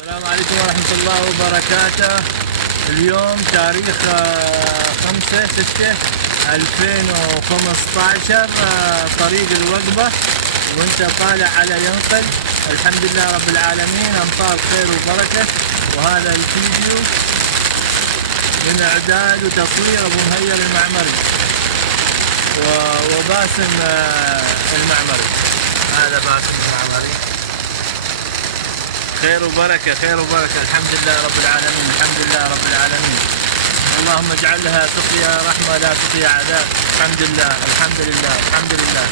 السلام عليكم ورحمة الله وبركاته. اليوم تاريخ 5/6/2015، طريق الوقبة وانت طالع على ينقل. الحمد لله رب العالمين، امطار خير وبركة. وهذا الفيديو من اعداد وتصوير ابو مهير المعمري وباسم المعمري. هذا باسم المعمري، خير وبركة خير وبركة. الحمد لله رب العالمين، الحمد لله رب العالمين. اللهم اجعلها سقيا رحمة لا سقيا عذاب. الحمد لله الحمد لله الحمد لله.